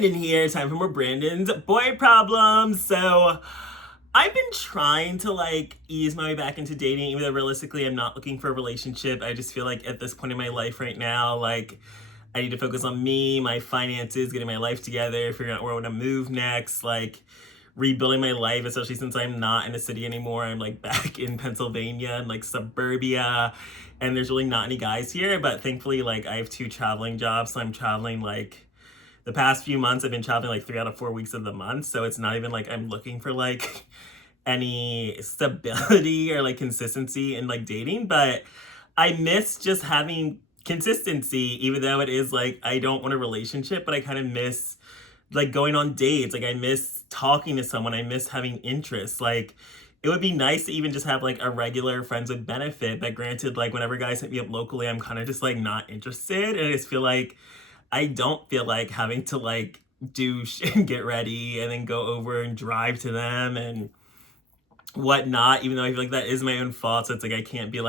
Branden here. Time for more Branden's boy problems. So I've been trying to ease my way back into dating, even though realistically I'm not looking for a relationship. I just feel like at this point in my life right now, I need to focus on me, my finances, getting my life together, figuring out where I want to move next, rebuilding my life, especially since I'm not in a city anymore. I'm back in Pennsylvania and suburbia, and there's really not any guys here. But thankfully, I have two traveling jobs, so I'm traveling the past few months. I've been traveling 3 out of 4 weeks of the month, so it's not even I'm looking for any stability or consistency in dating. But I miss just having consistency, even though it is I don't want a relationship, but I kind of miss going on dates. I miss talking to someone. I miss having interests. It would be nice to even just have a regular friends with benefit. But granted, whenever guys hit me up locally, I'm kind of just not interested. And I just feel I don't feel having to douche and get ready and then go over and drive to them and whatnot, even though I feel that is my own fault. So it's I can't be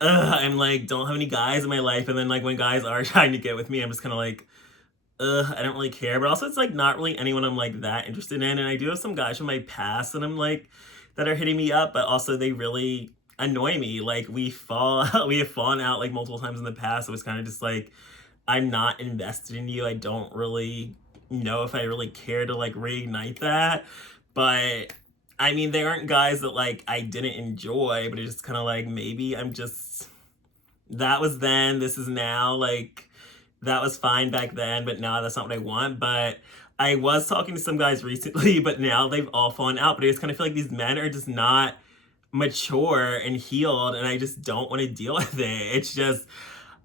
I'm don't have any guys in my life. And then when guys are trying to get with me, I'm just kind of I don't really care. But also it's not really anyone I'm that interested in. And I do have some guys from my past and I'm that are hitting me up, but also they really annoy me. We have fallen out multiple times in the past. It was kind of just I'm not invested in you. I don't really know if I really care to reignite that. But I mean, they aren't guys that I didn't enjoy, but it's just kind of maybe I'm just, that was then, this is now. That was fine back then, but now that's not what I want. But I was talking to some guys recently, but now they've all fallen out. But I just kind of feel these men are just not mature and healed, and I just don't want to deal with it. It's just,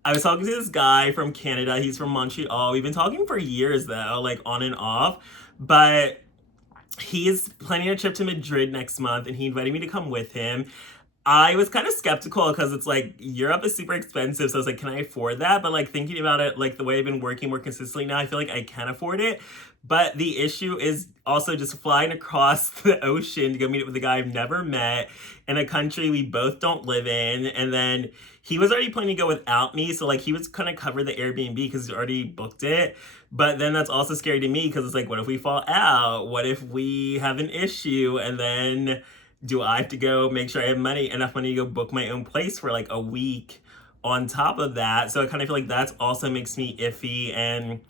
I was talking to this guy from Canada. He's from Montreal. We've been talking for years though, on and off. But he's planning a trip to Madrid next month, and he invited me to come with him. I was kind of skeptical because it's Europe is super expensive. So I was can I afford that? But thinking about it, the way I've been working more consistently now, I feel I can afford it. But the issue is also just flying across the ocean to go meet up with a guy I've never met in a country we both don't live in. And then he was already planning to go without me. So he was going to cover the Airbnb because he's already booked it. But then that's also scary to me because it's what if we fall out? What if we have an issue? And then do I have to go make sure I have enough money to go book my own place for a week on top of that? So I kind of feel that's also makes me iffy and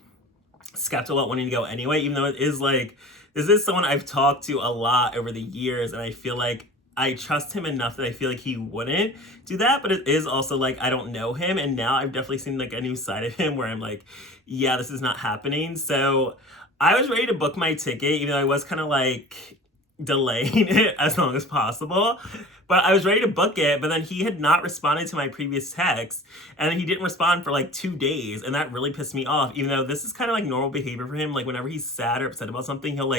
skeptical about wanting to go anyway, even though it is this is someone I've talked to a lot over the years, and I feel I trust him enough that I feel he wouldn't do that. But it is also I don't know him, and now I've definitely seen a new side of him where I'm yeah, this is not happening. So I was ready to book my ticket, even though I was kind of delaying it as long as possible. But I was ready to book it, but then he had not responded to my previous text, and then he didn't respond for 2 days, and that really pissed me off, even though this is kind of normal behavior for him. Whenever he's sad or upset about something, he'll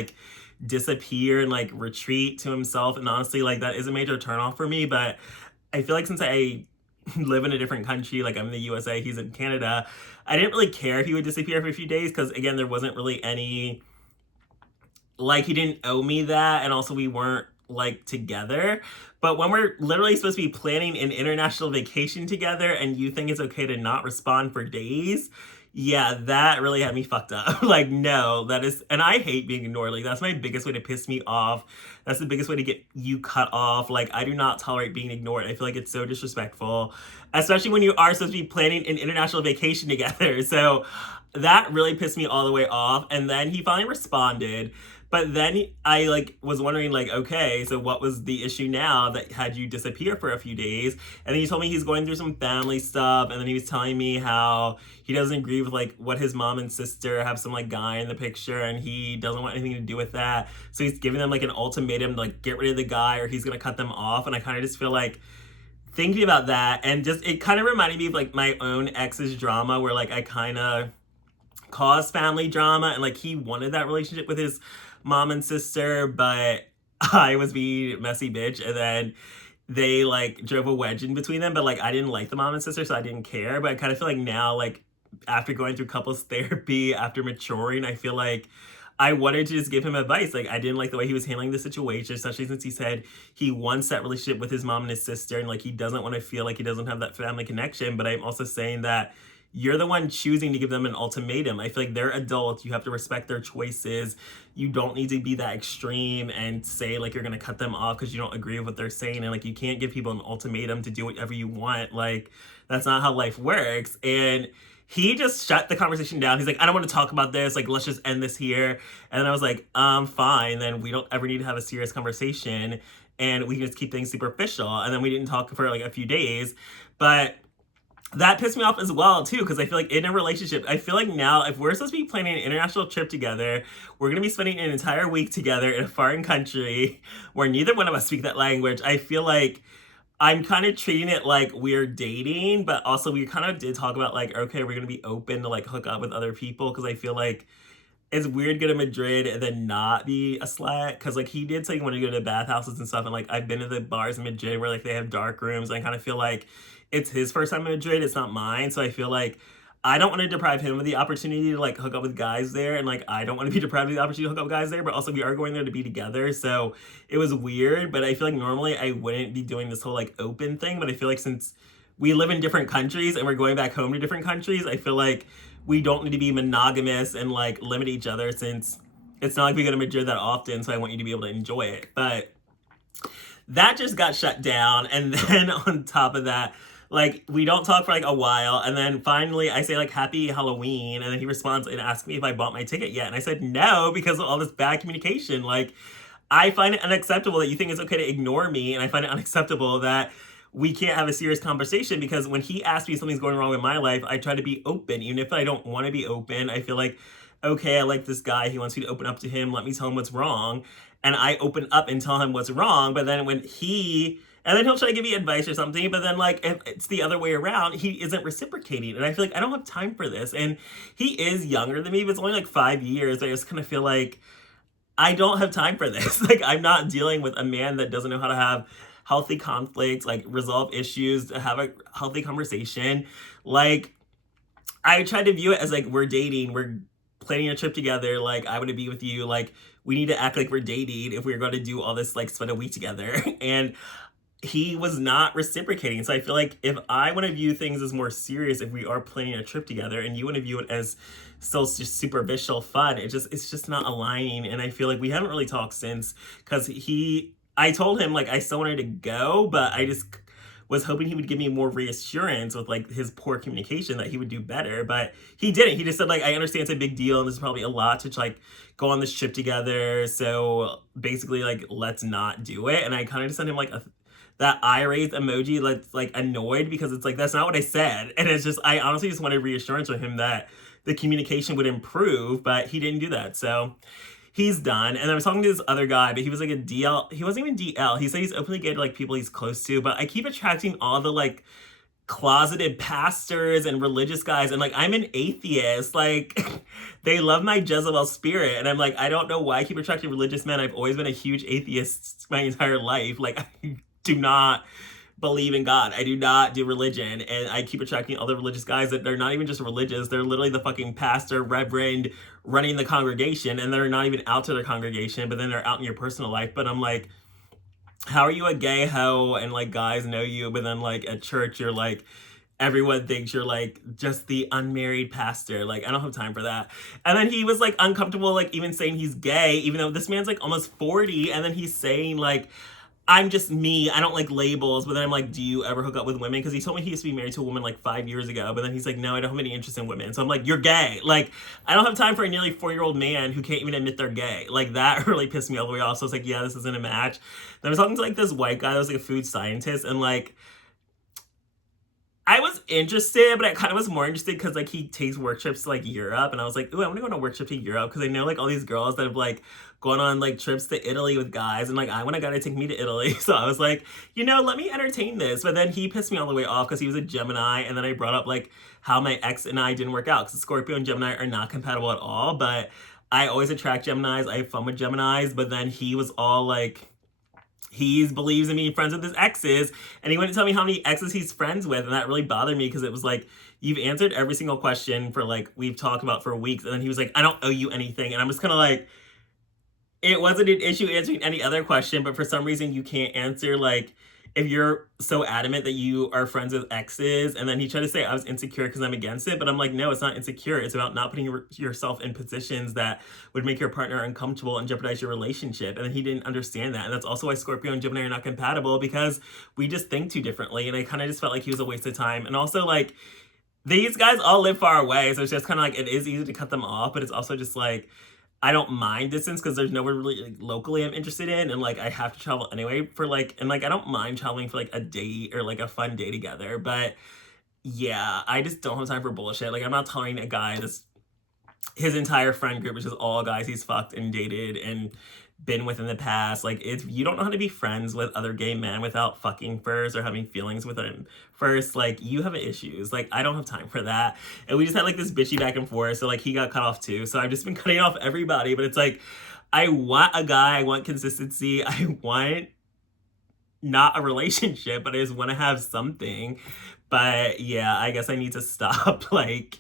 disappear and retreat to himself, and honestly that is a major turnoff for me. But I feel since I live in a different country, I'm in the USA, he's in Canada, I didn't really care if he would disappear for a few days, because again, there wasn't really any he didn't owe me that, and also we weren't together. But when we're literally supposed to be planning an international vacation together and you think it's okay to not respond for days, yeah, that really had me fucked up. No, that is, and I hate being ignored. That's my biggest way to piss me off. That's the biggest way to get you cut off. I do not tolerate being ignored. I feel it's so disrespectful, especially when you are supposed to be planning an international vacation together. So that really pissed me all the way off. And then he finally responded. But then I was wondering okay, so what was the issue now that had you disappear for a few days? And then he told me he's going through some family stuff, and then he was telling me how he doesn't agree with what his mom and sister have some guy in the picture, and he doesn't want anything to do with that. So he's giving them an ultimatum to get rid of the guy or he's gonna cut them off. And I kind of just feel thinking about that, and just it kind of reminded me of my own ex's drama, where I kind of caused family drama, and he wanted that relationship with his mom and sister, but I was being messy bitch, and then they drove a wedge in between them. But I didn't like the mom and sister, so I didn't care. But I kind of feel now after going through couples therapy, after maturing, I feel I wanted to just give him advice. I didn't like the way he was handling the situation, especially since he said he wants that relationship with his mom and his sister, and he doesn't want to feel he doesn't have that family connection. But I'm also saying that you're the one choosing to give them an ultimatum. I feel like they're adults. You have to respect their choices. You don't need to be that extreme and say like you're gonna cut them off because you don't agree with what they're saying. And like you can't give people an ultimatum to do whatever you want. Like that's not how life works. And he just shut the conversation down. He's like, I don't want to talk about this. Like, let's just end this here. And then I was like, fine. Then we don't ever need to have a serious conversation and we can just keep things superficial. And then we didn't talk for like a few days. But that pissed me off as well too, because I feel like in a relationship, I feel like now if we're supposed to be planning an international trip together, we're gonna be spending an entire week together in a foreign country where neither one of us speak that language. I feel like I'm kind of treating it like we're dating, but also we kind of did talk about like, okay, we're gonna be open to like hook up with other people, because I feel like it's weird to go to Madrid and then not be a slut, because like he did say he wanted to go to bathhouses and stuff, and like I've been to the bars in Madrid where like they have dark rooms, and I kind of feel like it's his first time in Madrid, it's not mine. So I feel like I don't want to deprive him of the opportunity to like hook up with guys there, and like I don't want to be deprived of the opportunity to hook up with guys there, but also we are going there to be together. So it was weird, but I feel like normally I wouldn't be doing this whole like open thing, but I feel like since we live in different countries and we're going back home to different countries, I feel like we don't need to be monogamous and like limit each other, since it's not like we go to Madrid that often, so I want you to be able to enjoy it. But that just got shut down. And then on top of that, like we don't talk for like a while, and then finally I say like happy Halloween, and then he responds and asks me if I bought my ticket yet, and I said no, because of all this bad communication. Like I find it unacceptable that you think it's okay to ignore me, and I find it unacceptable that we can't have a serious conversation, because when he asked me if something's going wrong in my life, I try to be open. Even if I don't want to be open, I feel like, okay, I like this guy, he wants me to open up to him, let me tell him what's wrong. And I open up and tell him what's wrong, but then and then he'll try to give me advice or something, but then like if it's the other way around, he isn't reciprocating. And I feel like I don't have time for this. And he is younger than me, but it's only like 5 years. I just kind of feel like I don't have time for this. Like I'm not dealing with a man that doesn't know how to have healthy conflicts, like resolve issues, to have a healthy conversation. Like I try to view it as like we're dating, we're planning a trip together, like I want to be with you, like we need to act like we're dating if we're going to do all this, like spend a week together. And he was not reciprocating. So I feel like if I want to view things as more serious, if we are planning a trip together, and you want to view it as still just superficial fun, it's just not aligning. And I feel like we haven't really talked since, because I told him like I still wanted to go, but I just was hoping he would give me more reassurance with like his poor communication that he would do better, but he didn't. He just said like, I understand it's a big deal and this is probably a lot to like go on this trip together, so basically like let's not do it. And I kind of just sent him like that eye raised emoji that's like annoyed, because it's like that's not what I said. And it's just, I honestly just wanted reassurance from him that the communication would improve, but he didn't do that. So he's done. And I was talking to this other guy, but he was like a DL. He wasn't even DL. He said he's openly gay to like people he's close to, but I keep attracting all the like closeted pastors and religious guys, and like I'm an atheist. Like they love my Jezebel spirit, and I'm like, I don't know why I keep attracting religious men. I've always been a huge atheist my entire life. Like I do not believe in God. I do not do religion, and I keep attracting other religious guys that they're not even just religious. They're literally the fucking pastor, reverend running the congregation, and they're not even out to their congregation, but then they're out in your personal life. But I'm like, how are you a gay hoe and like guys know you, but then like at church you're like, everyone thinks you're like just the unmarried pastor? Like I don't have time for that. And then he was like uncomfortable like even saying he's gay, even though this man's like almost 40, and then he's saying like, I'm just me, I don't like labels. But then I'm like, do you ever hook up with women? Because he told me he used to be married to a woman like 5 years ago, but then he's like, no, I don't have any interest in women. So I'm like, you're gay. Like I don't have time for a nearly 4-year-old man who can't even admit they're gay. Like that really pissed me all the way off. So I was like, yeah, this isn't a match. Then I was talking to like this white guy that was like a food scientist, and like I was interested, but I kind of was more interested because like he takes work trips to like Europe, and I was like, ooh, I want to go on a work trip to Europe, because I know like all these girls that have like gone on like trips to Italy with guys, and like I want a guy to take me to Italy. So I was like, let me entertain this. But then he pissed me all the way off because he was a Gemini, and then I brought up like how my ex and I didn't work out, because Scorpio and Gemini are not compatible at all. But I always attract Geminis. I have fun with Geminis. But then he was all like, he believes in being friends with his exes, and he wouldn't tell me how many exes he's friends with, and that really bothered me, because it was like, you've answered every single question for like we've talked about for weeks, and then he was like, I don't owe you anything. And I'm just kind of like, it wasn't an issue answering any other question, but for some reason you can't answer like if you're so adamant that you are friends with exes, and then he tried to say I was insecure because I'm against it, but I'm like, no, it's not insecure. It's about not putting yourself in positions that would make your partner uncomfortable and jeopardize your relationship. And then he didn't understand that. And that's also why Scorpio and Gemini are not compatible, because we just think too differently. And I kind of just felt like he was a waste of time. And also, like, these guys all live far away, so it's just kind of like, it is easy to cut them off, but it's also just like, I don't mind distance because there's nowhere really like locally I'm interested in, and like I have to travel anyway for like, and like I don't mind traveling for like a date or like a fun day together, but yeah, I just don't have time for bullshit. Like, I'm not telling a guy this, his entire friend group is just all guys he's fucked and dated and been with in the past. Like, if you don't know how to be friends with other gay men without fucking first or having feelings with them first, like, you have issues. Like, I don't have time for that. And we just had like this bitchy back and forth. So like he got cut off too. So I've just been cutting off everybody. But it's like, I want a guy, I want consistency, I want not a relationship, but I just want to have something. But yeah, I guess I need to stop like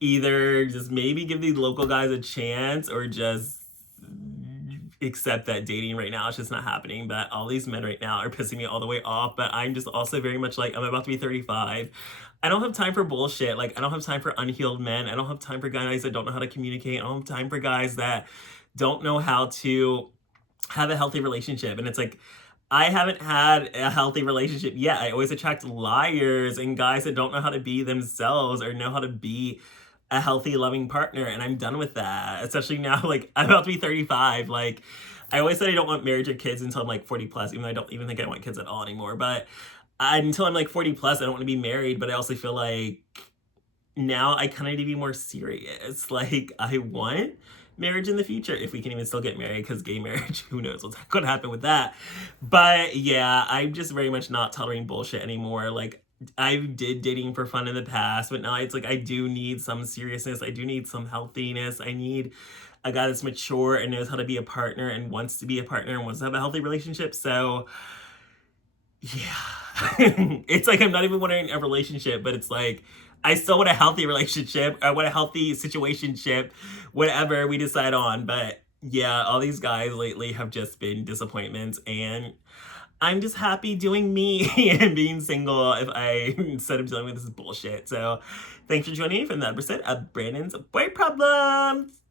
either just maybe give these local guys a chance or just accept that dating right now is just not happening. But all these men right now are pissing me all the way off. But I'm just also very much like, I'm about to be 35. I don't have time for bullshit. Like, I don't have time for unhealed men. I don't have time for guys that don't know how to communicate. I don't have time for guys that don't know how to have a healthy relationship. And it's like, I haven't had a healthy relationship yet. I always attract liars and guys that don't know how to be themselves or know how to be a healthy, loving partner. And I'm done with that. Especially now, like, I'm about to be 35. Like, I always said I don't want marriage or kids until I'm like 40 plus, even though I don't even think I want kids at all anymore. But until I'm like 40 plus, I don't want to be married. But I also feel like now I kind of need to be more serious. Like, I want marriage in the future, if we can even still get married, because gay marriage, who knows what's going to happen with that. But yeah, I'm just very much not tolerating bullshit anymore. Like, I did dating for fun in the past, but now it's like I do need some seriousness. I do need some healthiness. I need a guy that's mature and knows how to be a partner and wants to be a partner and wants to have a healthy relationship. So yeah, it's like I'm not even wanting a relationship, but it's like I still want a healthy relationship. I want a healthy situationship, whatever we decide on. But yeah, all these guys lately have just been disappointments, and I'm just happy doing me and being single if I instead of dealing with this bullshit. So thanks for joining me for another episode of Brandon's Boy Problems.